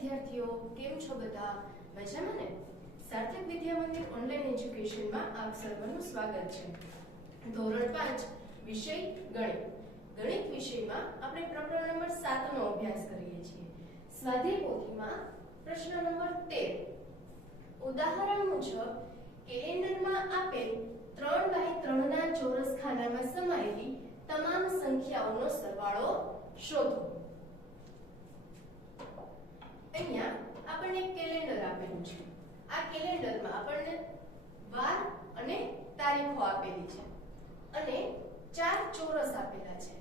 વિદ્યાર્થીઓ, કેમ છો બધા? મજામાં ને? સાર્થક વિદ્યા મંદિર ઓનલાઈન એજ્યુકેશનમાં આપ સર્વનું સ્વાગત છે. ધોરણ 5 વિષય ગણિત. ગણિત વિષયમાં આપણે પ્રકરણ નંબર 7 નો અભ્યાસ કરીએ છીએ. સ્વાધ્યાય પોથીમાં પ્રશ્ન નંબર 13. ઉદાહરણ મુજબ કેલેન્ડરમાં આપેલ 3x3 ના ચોરસ ખાનામાં સમાયેલી તમામ સંખ્યાઓનો સરવાળો શોધો. અહીંયા આપણને કેલેન્ડર આપેલું છે. આ કેલેન્ડરમાં આપણને વાર અને તારીખો આપેલી છે અને 4 ચોરસ આપેલા છે.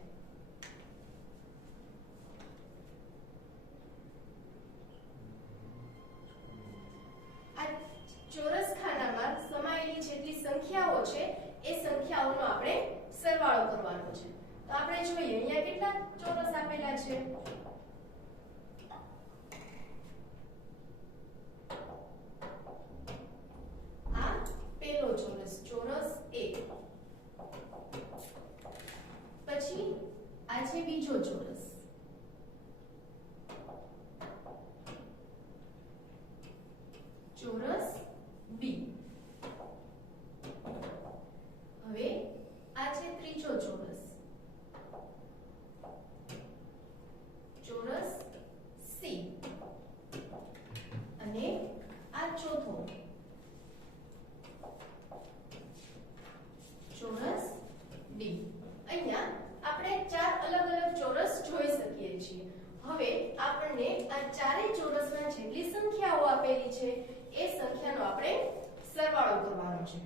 આ ચોરસ ખાનામાં સમાયેલી જેટલી સંખ્યાઓ છે એ સંખ્યાઓનો આપણે સરવાળો કરવાનો છે. તો આપણે જોઈએ અહીંયા કેટલા ચોરસ આપેલા છે. આ પહેલો ચોરસ, ચોરસ 1. પછી આ છે બીજો ચોરસ, ચોરસ B. હવે આ છે ત્રીજો ચોરસ, ચોરસ C. અને આ ચોથો, ચોરસ D. અહીંયા આપણે 4 અલગ અલગ ચોરસ જોઈ શકીએ છીએ. હવે આપણને આ ચારેય ચોરસમાં જેટલી સંખ્યાઓ આપેલી છે એ સંખ્યાનો આપણે સરવાળો કરવાનો છે.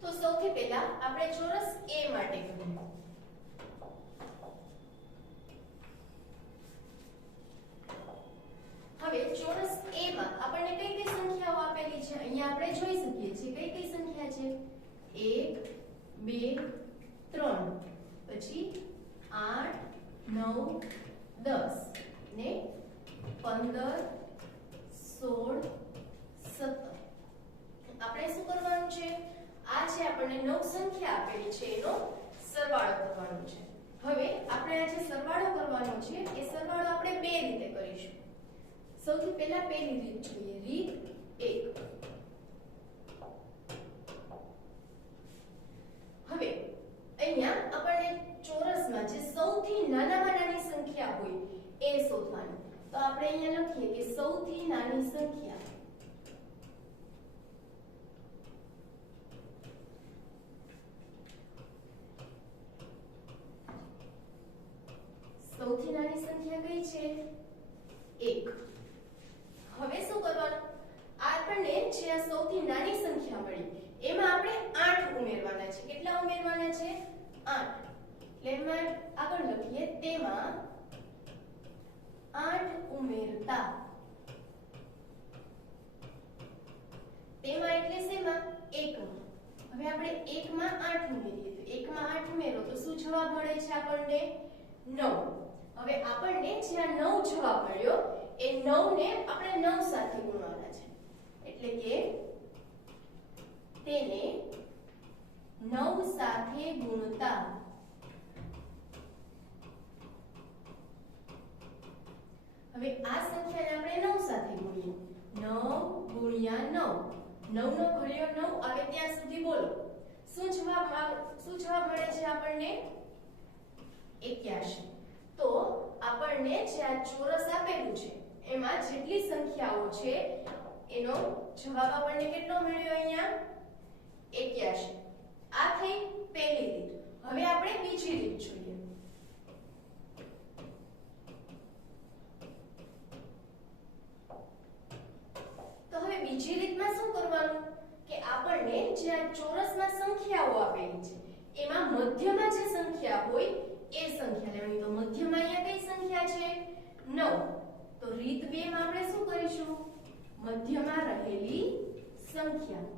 તો સૌથી પહેલા આપણે ચોરસ A માટે કરીએ. હવે ચોરસ A માં આપણને કઈ કઈ સંખ્યાઓ આપેલી છે અહીંયા આપણે જોઈ શકીએ છીએ. કઈ કઈ સંખ્યા છે? 1 2 3, પછી 8 9 10 ને 15 16 17. આપણે શું કરવાનું છે? આ છે આપણને 9 સંખ્યા આપેલી છે એનો સરવાળો કરવાનો છે. હવે આપણે આ જે સરવાળો કરવાનો છે એ સરવાળો આપણે બે રીતે કરીશું. સૌથી પહેલા પહેલી રીત જોઈએ, રીત 1. હવે અહીંયા આપણને ચોરસમાં જે સૌથી નાનામાં નાની સંખ્યા હોય એ શોધવાની. તો આપણે અહીંયા લખીએ કે સૌથી નાની સંખ્યા કઈ છે? 1. હવે શું કરવાનું? આપણને જે આ સૌથી નાની સંખ્યા મળી એમાં આપણે 8 ઉમેરવાના છે. કેટલા ઉમેરવાના છે? 8. એટલે એમાં આગળ લખીએ, તેમાં 8 ઉમેરતા. તેમાં એટલે શેમાં? 1 માં. હવે આપણે 1 માં 8 ઉમેરીએ તો 1 માં 8 ઉમેરો તો શું જવાબ મળે છે આપણને? 9. હવે આપણને જે આ 9 જવાબ મળ્યો એ 9 ને આપણે 9 સાથે ગુણવાના છે. એટલે કે તેને 9 સાથે ગુણતા. હવે આ સંખ્યાને આપણે 9 સાથે ગુણીએ. 9 ગુણ્યા 9, 9 નો ઘડિયો 9 આવે ત્યાં સુધી બોલો. શું જવાબ મળે છે આપણને? 81. તો આપણને જે આ ચોરસ આપેલું છે એમાં જેટલી સંખ્યાઓ છે એનો જવાબ આપણને કેટલો મળ્યો? અહીંયા 81. આ થઈ પહેલી રીત. હવે આપણે બીજી રીત જોઈએ. તો હવે બીજી રીતમાં શું કરવાનું કે આપણને જે આ ચોરસમાં સંખ્યાઓ આપેલી છે એમાં મધ્યમાં જે સંખ્યા હોય એ સંખ્યા લેવાની. તો મધ્યમાં અહીંયા કઈ સંખ્યા છે? 9. તો રીત 2 માં આપણે શું કરીશું? મધ્યમાં રહેલી સંખ્યા.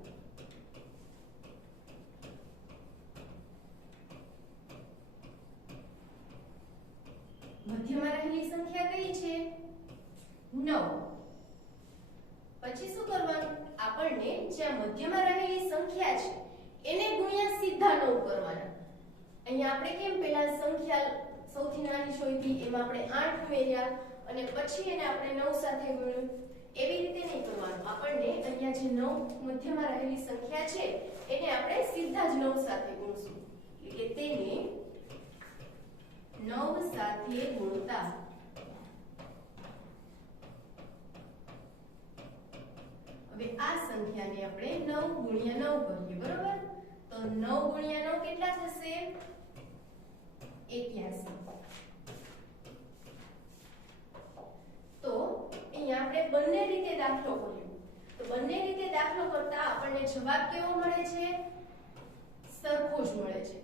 મધ્યમાં રહેલી સંખ્યા કઈ છે? 9. પછી શું કરવાનું? આપણને જે મધ્યમાં રહેલી સંખ્યા છે એને ગુણ્યા સીધા 9 9 કરવાના. અહીંયા આપણે કેમ પહેલા સંખ્યા સૌથી નાની જોઈતી એમાં આપણે 8 ઉમેર્યા અને પછી એને આપણે 9 સાથે ગુણ્યું. એવી રીતે નહીં કરવાનું. આપણને અહીંયા જે 9 મધ્યમાં રહેલી સંખ્યા છે એને આપણે સીધા જ 9 સાથે ગુણશું. એટલે તેને 9 સાથે ગુણતા હવે આ સંખ્યાને આપણે 9 ગુણ્યા 9 કરીએ. બરોબર? તો 9 ગુણ્યા 9 કેટલા થશે? 81. તો અહીંયા આપણે બંને રીતે દાખલો કર્યો. તો બંને રીતે દાખલો કરતા આપણને જવાબ કેવો મળે છે? સરખો જ મળે છે.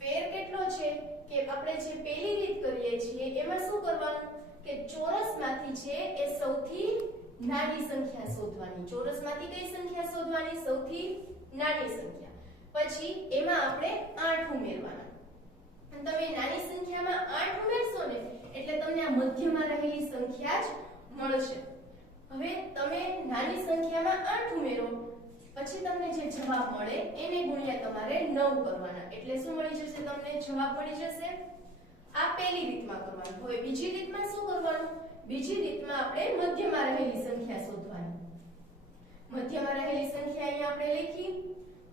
ફેર કેટલો છે કે આપણે જે પહેલી રીત કરીએ છીએ એમાં શું કરવાનું કે ચોરસમાંથી છે એ સૌથી નાની સંખ્યા શોધવાની. ચોરસમાંથી કઈ સંખ્યા શોધવાની? સૌથી નાની સંખ્યા. પછી એમાં આપણે 8 ઉમેરવાના. અને તમે નાની સંખ્યામાં 8 ઉમેરશો ને એટલે તમને આ મધ્યમાં રહેલી સંખ્યા જ મળશે. હવે તમે નાની સંખ્યામાં 8 ઉમેરો પછી તમને જે જવાબ મળે એને ગુણ્યા તમારે 9 કરવાના. એટલે શું મળી જશે? તમને જવાબ મળી જશે. આ પહેલી રીતમાં કરવાનું. હવે બીજી રીતમાં શું કરવાનું? બીજી રીતમાં આપણે મધ્યમાં રહેલી સંખ્યા શોધવાની. મધ્યમાં રહેલી સંખ્યા અહીંયા આપણે લખી.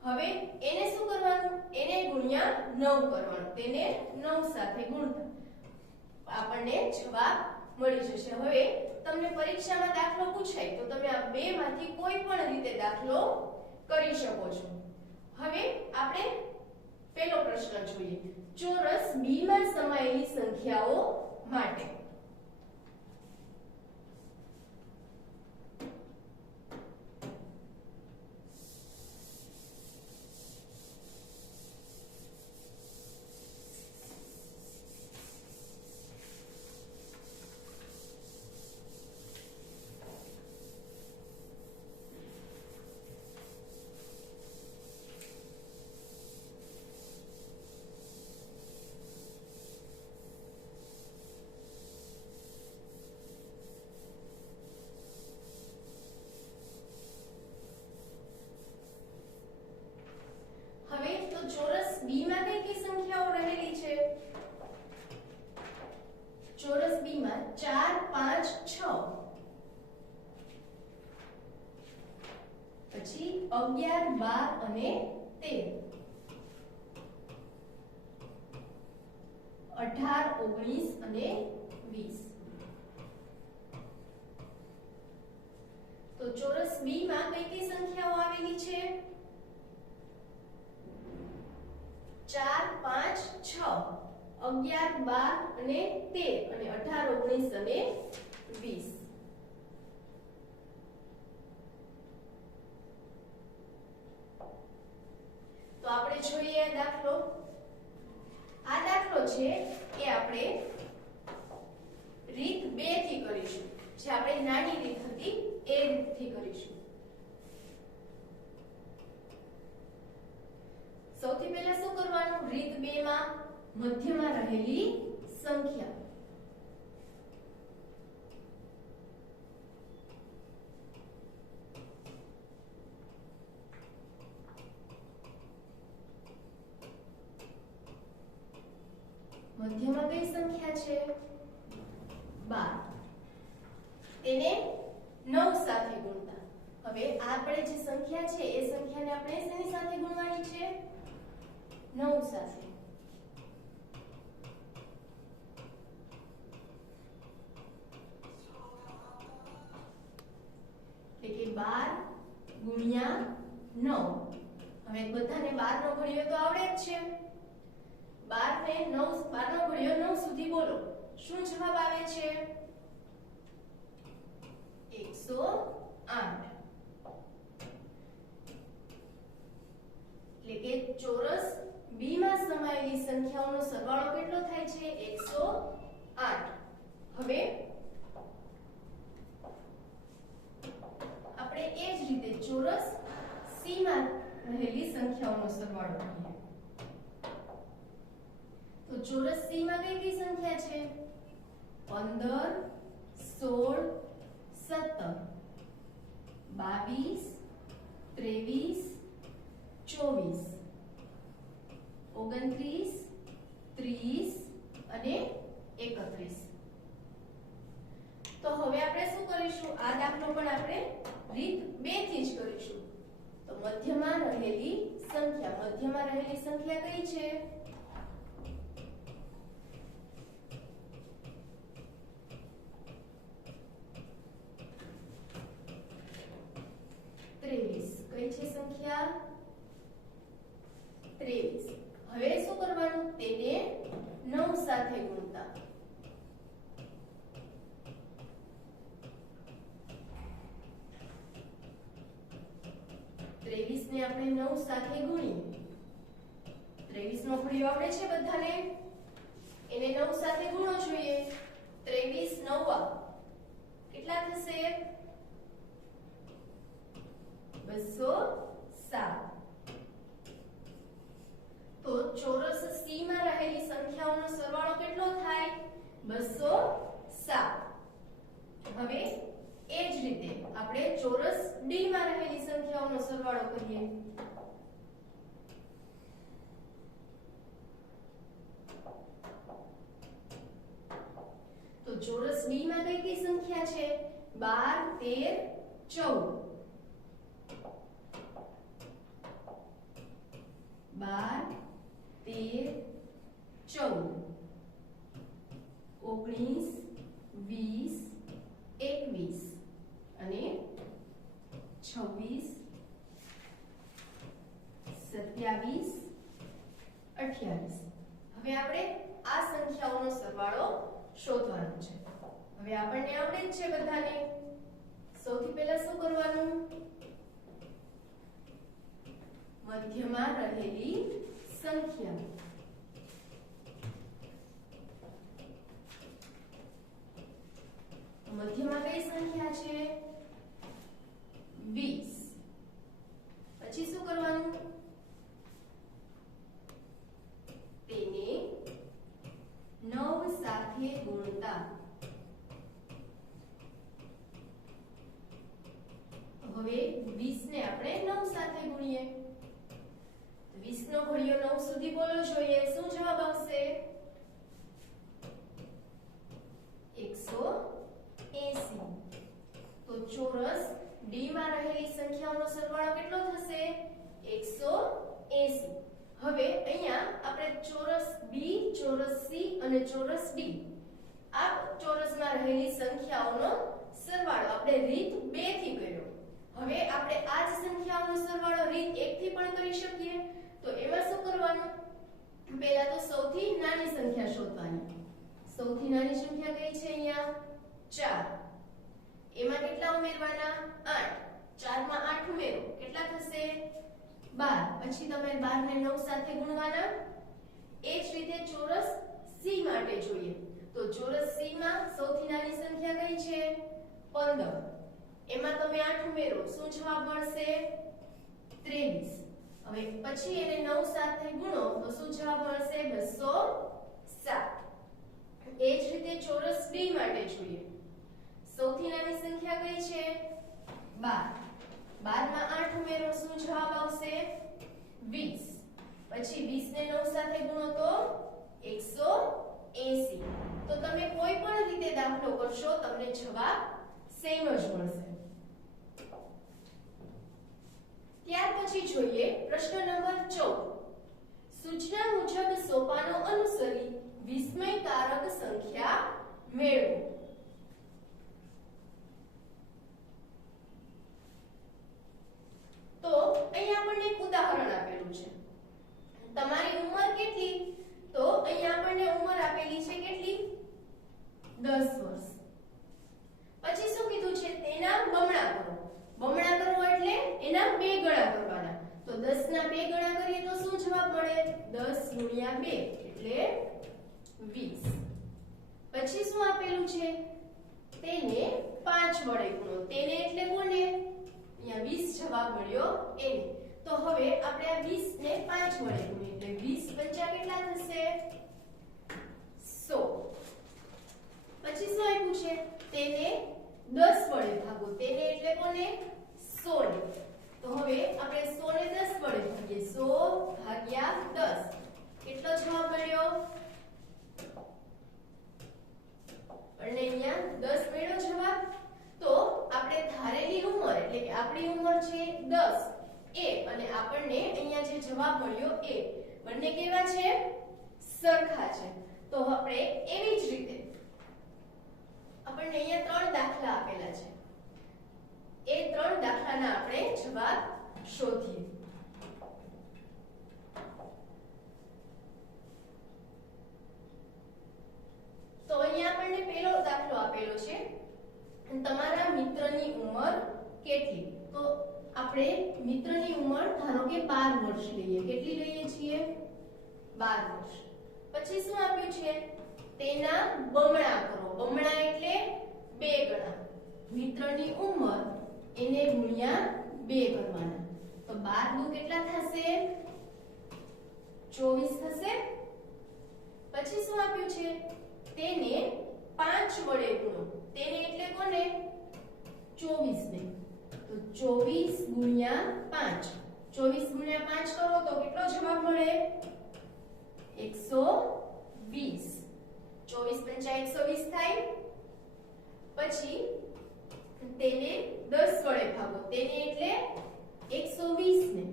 હવે એને શું કરવાનું? એને ગુણ્યા 9 કરવાનું. તેને 9 સાથે ગુણતા આપણને જવાબ મળી જશે. હવે તમને પરીક્ષામાં દાખલો પૂછાય તો તમે આ બેમાંથી કોઈ પણ રીતે દાખલો કરી શકો છો. હવે આપણે પહેલો પ્રશ્ન જોઈએ. ચોરસ B માં સમાયેલી સંખ્યાઓ માટે. ચોરસ B માં કઈ કઈ સંખ્યાઓ રહેલી છે? ચોરસ B માં 4 5 6 પછી 11 12 અને 13 18 19 અને 20. તો ચોરસ B માં કઈ કઈ સંખ્યાઓ આવેલી છે? 4 5 6 11 12 અને 13 અને 18 19 અને 20. તો આપણે જોઈએ દાખલો. આ દાખલો છે એ આપણે રીત 2 થી કરીશું. જે આપણે નાની રીત હતી એ રીતથી કરીશું. સૌથી પહેલા શું કરવાનું? રીત 2 માં મધ્યમાં રહેલી સંખ્યા. મધ્યમાં કઈ સંખ્યા છે? 12. તેને 9 સાથે ગુણતા. હવે આપણે જે સંખ્યા છે એ સંખ્યાને આપણે શેની સાથે ગુણવાની છે? 9 સાથે. એટલે કે 12 ગુણ્યા 9. હવે બધાને 12 નો ઘડિયો તો આવડે જ છે. 12 ને 9 12 નો ઘડિયો 9 સુધી બોલો. શું જવાબ આવે છે? 108. એટલે કે ચોરસ B માં સમાયેલી સંખ્યાઓનો સરવાળો કેટલો થાય છે? 108. હવે આપણે એ જ રીતે ચોરસ C માં રહેલી સંખ્યાઓનો સરવાળો કરીએ. તો ચોરસ C માં કઈ કઈ સંખ્યા છે? 15 16 17 22 23 24 29, 30 અને 31. તો હવે આપણે શું કરીશું? આ દાખલો પણ આપણે રીત 2 થી જ કરીશું. તો મધ્યમાં રહેલી સંખ્યા કઈ છે? કઈ છે સંખ્યા? 23. હવે શું કરવાનું? તેને 9 સાથે ગુણતા. ને આપણે 9 સાથે ગુણીએ. 23 નો ઘડિયો આવડે છે બધાને? એને 9 સાથે ગુણો જોઈએ. 23 9 કેટલા થશે? 207. તો ચોરસ C માં રહેલી સંખ્યાઓનો સરવાળો કેટલો થાય? 207. હવે એ જ રીતે આપણે ચોરસ D માં રહેલી સંખ્યાઓનો સરવાળો કરીએ. તો ચોરસ D માં કઈ કઈ સંખ્યા છે? 12 13 14. 12 13 14 19 20 21 અને 26 27 28. હવે આપણે આ સંખ્યાઓનો સરવાળો શોધવાનો છે. હવે આપણને આવડે જ છે બધાને. સૌથી પહેલા શું કરવાનું? મધ્યમાં રહેલી સંખ્યા. મધ્યમાં કઈ સંખ્યા છે? 20. પછી શું કરવાનું? તેને 9 સાથે ગુણતા. હવે 20 ને આપણે 9 સાથે ગુણીએ. 20 નો ઘડિયો 9 સુધી બોલવો જોઈએ. શું જવાબ આવશે? 180. તો ચોરસ D માં રહેલી સંખ્યાઓનો સરવાળો કેટલો થશે? 180. હવે અહીંયા આપણે ચોરસ B, ચોરસ C અને ચોરસ D આ ચોરસમાં રહેલી સંખ્યાઓનો સરવાળો આપણે રીત 2 થી કર્યો. હવે આપણે આ જ સંખ્યાઓનો સરવાળો રીત 1 થી પણ કરી શકીએ. તો એમાં શું કરવાનું? પહેલા તો સૌથી નાની સંખ્યા શોધવાની. સૌથી નાની સંખ્યા કઈ છે? અહીંયા 4. એમાં કેટલા ઉમેરવાના? 8. 4 માં 8 ઉમેરો. કેટલા થશે? 12. પછી તમે 12 ને 9 સાથે ગુણવાના. એ જ રીતે ચોરસ C માટે જોઈએ. તો ચોરસ C માં સૌથી નાની સંખ્યા કઈ છે? 15. એમાં તમે 8 ઉમેરો. શું જવાબ મળશે? 23. હવે પછી એને 9 સાથે ગુણો તો શું જવાબ મળશે? 207. એ જ રીતે ચોરસ D માટે જોઈએ. સૌથી નાની સંખ્યા કઈ છે? 12. 12 માં 8 ઉમેરો. શું જવાબ આવશે? 20. પછી 20 ને 9 સાથે ગુણો તો 180. તો તમે કોઈ પણ રીતે દાખલો કરશો તમને જવાબ સેમ જ મળશે. ત્યાર પછી જોઈએ પ્રશ્ન નંબર 14. સૂચના મુજબ સોપાનો અનુસરી વિસ્મયકારક સંખ્યા મેળવો. તો અહીંયા આપણને એક ઉદાહરણ આપેલું છે. તમારી ઉંમર કેટલી? તો અહીંયા આપણને ઉંમર આપેલી છે કેટલી? 10 વર્ષ. પછી શું કીધું છે? તેના બમણા કરો. બમણા કરો એટલે એના 2 ગણા કરવાના. તો 10 ના 2 ગણા કરીએ તો શું જવાબ મળે? 10 ગુણ્યા 2 એટલે 20. પછી શું આપેલું છે? તેને 5 વડે ગુણો. તેને એટલે કોને? અહીંયા 20 જવાબ મળ્યો એને. તો હવે આપણે આ 20 ને 5 વડે ગુણીએ એટલે 20 પંચા કેટલા થશે? 100. પછી શું આપ્યું છે? તેને 10 વડે ભાગો. તેને એટલે કોને? 100 ને. તો હવે આપણે 100 ને 10 વડે ભાગીએ. 100 ભાગ્યા 10 જવાબ મળ્યો a. બંને કેવા છે? સરખા છે. તો આપણે એવી જ રીતે આપણને અહીંયા 3 દાખલા આપેલા છે. એ 3 દાખલાના આપણે જવાબ શોધીએ. તો અહીંયા આપણને પહેલો દાખલો આપેલો છે, તમારા મિત્રની ઉંમર કેટલી? તો આપણે મિત્રની ઉંમર ધારો કે 12 વર્ષ લઈએ. કેટલી લઈએ છીએ? 12 વર્ષ. પછી શું આપ્યું છે? તેના બમણા કરો. બમણા એટલે 2 ગણા. મિત્રની ઉંમર એને ગુણ્યા 2 કરવાના. તો 12 દુ કેટલા થશે? 24 થશે. પછી શું આપ્યું છે? તેને 5 વડે ગુણો. તેને એટલે કોને? 24 ને. તો 24 ગુણ્યા 5. 24 ગુણ્યા 5 કરો તો કેટલો જવાબ મળે? 120. 24 પંચા 120 થાય. પછી તેને 10 વડે ભાગો. તેને એટલે 120 ને.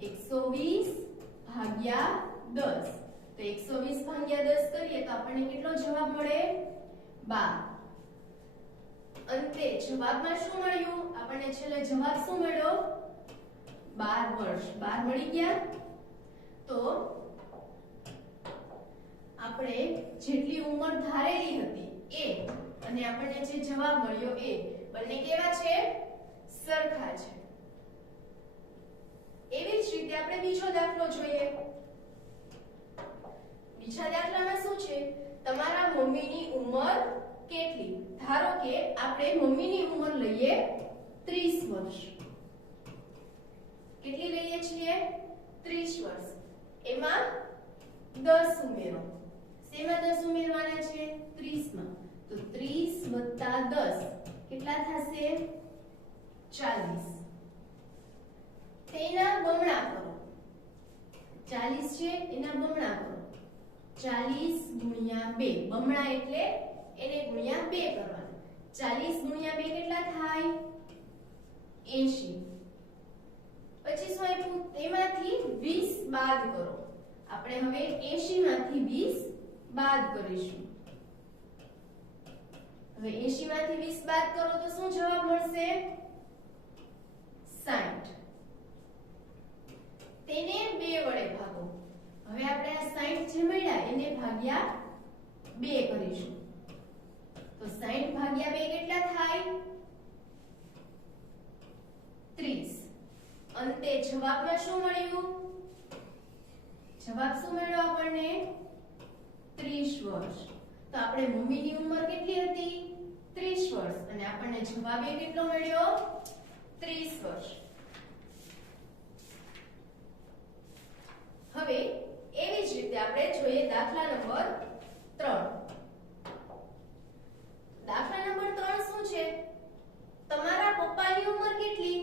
120 ભાગ્યા 10. તો 120 ભાગ્યા 10 કરીએ તો આપણને કેટલો જવાબ મળે? 12. અંતે જવાબમાં શું મળ્યું? આપણને છેલ્લે જવાબ શું મળ્યો? 12 વર્ષ. 12 મળી ગયા. તો આપણે જેટલી ઉંમર ધારેલી હતી એ અને આપણને જે જવાબ મળ્યો એ બંને કેવા છે? સરખા છે. એવી જ રીતે આપણે બીજો દાખલો જોઈએ. બીજા દાખલામાં શું છે? તમારા મમ્મીની ઉંમર કેટલી? ધારો કે આપણે મમ્મીની ઉંમર લઈએ 30 વર્ષ. કેટલી લઈએ છીએ? 30 વર્ષ. એમાં 10 ઉમેરો. શેમાં 10 ઉમેરવાના છે? 30 માં. તો 30 + 10 કેટલા થશે? 40. તેના બમણા કરો. 40 છે એના બમણા કરો. 40 ગુણ્યા 2. બમણા એટલે એને ગુણ્યા 2 કરવાના. 40 ગુણ્યા 2 કેટલા થાય? 80. પછી શું આપ્યું? તેમાંથી 20 બાદ કરો. આપણે હવે 80 માંથી 20 બાદ કરીશું. હવે 80 માંથી 20 બાદ કરો તો શું જવાબ મળશે? 60. તેને 2 વડે ભાગો. હવે આપણે આ 60 જે મળ્યા એને ભાગ્યા 2 કરીશું. તો 60 ભાગ્યા 2 કેટલા થાય? 30. અંતે જવાબમાં શું મળ્યું? જવાબ શું મળ્યો આપણને? 30 વર્ષ. તો આપણે મમ્મીની ઉંમર કેટલી હતી? 30 વર્ષ. અને આપણને જવાબ એ કેટલો મળ્યો? 30 વર્ષ. હવે એવી જ રીતે આપણે જોઈએ દાખલા નંબર 3. દાખલા નંબર 3 શું છે? તમારા પપ્પાની ઉંમર કેટલી?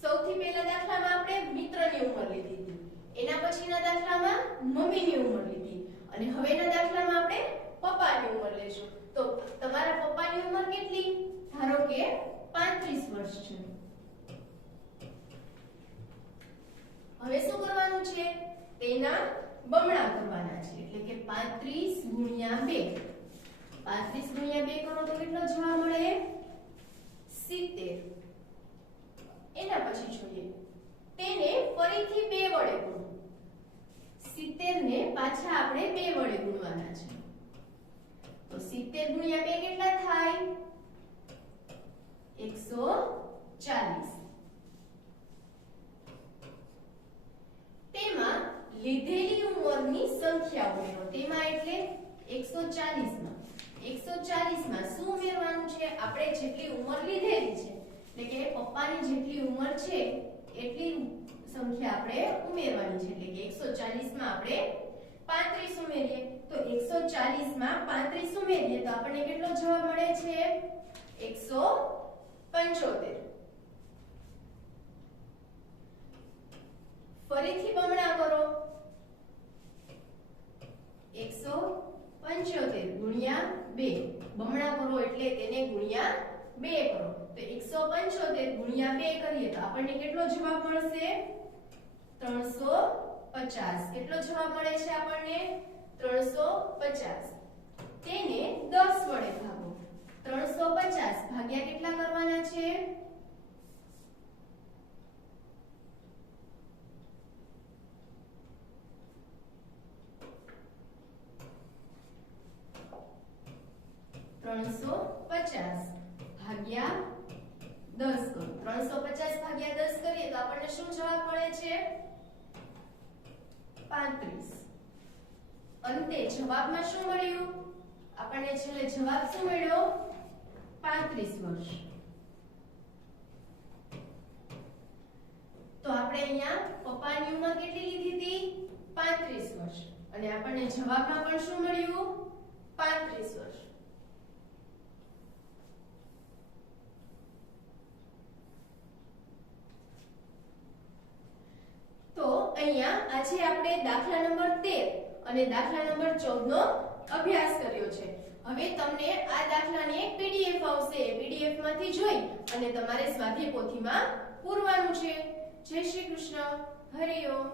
સૌથી પહેલા દાખલામાં આપણે મિત્રની ઉંમર લીધી હતી. એના પછીના દાખલામાં મમ્મીની ઉંમર લીધી અને હવેના દાખલામાં આપણે પપ્પાની ઉંમર લેશું. તો તમારા પપ્પાની ઉંમર કેટલી? ધારો કે 35 વર્ષ છે. હવે શું કરવાનું છે? તેના બમણા કરવાના છે. એટલે કે 35 ગુણ્યા 2. 35 ગુણ્યા 2 કરો તો કેટલો જવાબ મળે? 70. એના પછી જોઈએ તેને ફરીથી 2 વડે ગુણો. 70 ને પાછા આપણે 2 વડે ગુણવાના છે. તો 70 ગુણ્યા 2 કેટલા થાય? 140. તેમાં લીધેલી ઉંમરની સંખ્યા ઉમેરો. તેમાં એટલે 140 માં. 140 માં શું ઉમેરવાનું છે? આપણે જેટલી ઉંમર લીધેલી છે એટલે કે પપ્પાની જેટલી ઉંમર છે એટલી સંખ્યા આપણે ઉમેરવાની છે. એટલે કે 140 માં આપણે 35 ઉમેરીએ તો 140 માં 35 ઉમેરીએ તો આપણને કેટલો જવાબ મળે છે? 175. ફરીથી બમણા કરો. 175 ગુણ્યા 2. બમણા કરો એટલે તેને ગુણ્યા 2 કરો. તો 175 ગુણ્યા 2 કરીએ તો આપણને કેટલો જવાબ મળશે? 350. 50 કેટલો જવાબ મળે છે આપણને 350 તેને 10 વડે ભાગો 350 ભાગ્યા કેટલા કરવાના છે 350 ભાગ્યા 10 કરો 350 ભાગ્યા 10 કરીએ તો આપણને શું જવાબ મળે છે 35 અંતે જવાબમાં શું મળ્યું આપણને છેલ્લે જવાબ શું મળ્યો 35 વર્ષ તો આપણે અહીંયા પપ્પાની ઉંમર કેટલી લીધી હતી 35 વર્ષ અને આપણને જવાબમાં પણ શું મળ્યું 35 વર્ષ તો અહીંયા આજે આપણે દાખલા નંબર 13 અને દાખલા નંબર 14 નો અભ્યાસ કર્યો છે હવે તમને આ દાખલાની એક પીડીએફ આવશે પીડીએફ માંથી જોઈ અને તમારે સ્વાધ્યાય પોથીમાં પૂરવાનું છે જય શ્રી કૃષ્ણ હરિ ઓમ